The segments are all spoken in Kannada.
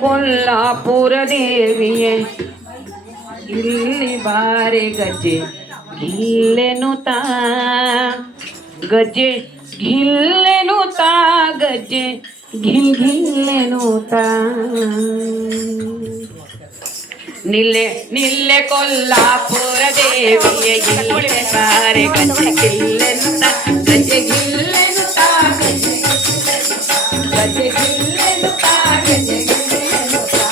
ಕೊಲ್ಲಾಪುರ ದೇವಿಯೇ ಇಲ್ಲಿ ಬಾರೆ ಗಜ್ಜೆ ಗಿಲ್ಲೆನು ತಾ ಗಜ್ಜೆ ಗಿಲ್ಲೆನು ತಾ ಗಜ್ಜೆ ಗಿಲ್ಲೆನು ತಾ ನಿಲ್ಲೆ ನಿಲ್ಲೆ ಕೊಲ್ಲಾಪುರ ದೇವಿಯೇ ಇಲ್ಲಿ ಬಾರೆ ಗಜ್ಜೆ ಗಿಲ್ಲೆನು ತಾ ಗಜ್ಜೆ ಗಿಲ್ಲೆನು ತಾ ಗಜ್ಜೆ ಗಿಲ್ಲೆನು ತಾ ಗಜ್ಜೆ ಗಿಲ್ಲೆನು ತಾ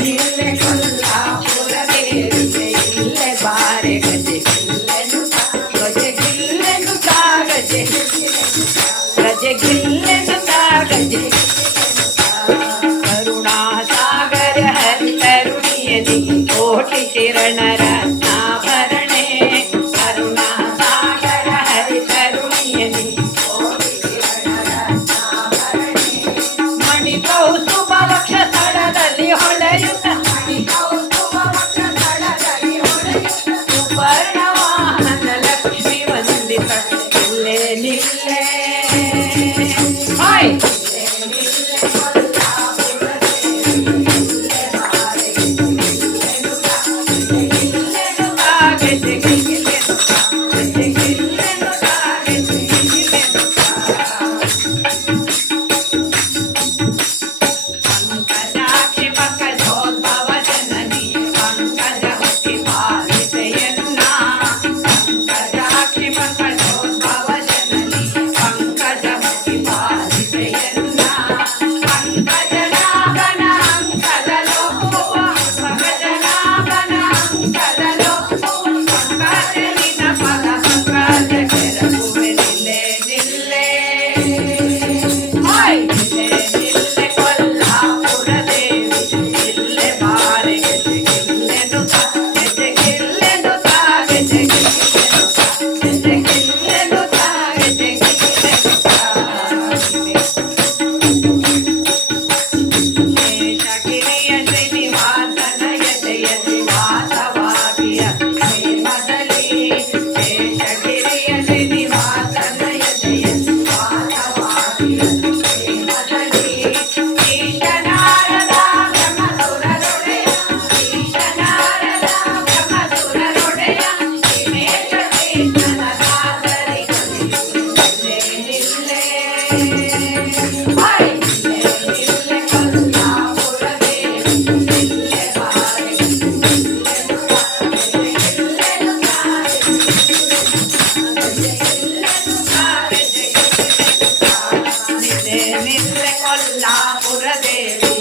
ನಿಲ್ಲೆ ಕೊಲ್ಲಾಪುರ ದೇವಿಯೇ ಇಲ್ಲೇ ಬಾರೆ ಗಜ್ಜೆ ಗಿಲ್ಲೆನು ತಾ ಗಜ್ಜೆ ಗಿಲ್ಲೆನು ತಾ ಗಜ್ಜೆ ಗಿಲ್ಲೆನು ತಾ ಗಜ್ಜೆ ಕರುಣಾ ಸಾಗರ ಹರಿ ಕರುಣಿಯದಿ ಕೋಟಿ ಶರಣರ ರತ್ನಾಭರಣೆ ಕರುಣಾ ಸಾಗರ ಹರಿ ಕರುಣಿಯದಿ ಮಣಿ ಕೌಸ್ತುಭ ಲಕ್ಷ ಸ್ಥಳದಲ್ಲಿ ಹೊಳೆಯುತ್ತ ಸುಪರ್ಣವಾಹನ ಲಕ್ಷ್ಮಿ ವಂದಿತ ನಿಲ್ಲೆ ನಿಲ್ಲೆ ಹಾಯ್ ನಿಲ್ಲೆ ಕೊಲ್ಲಾಪುರ ದೇವಿ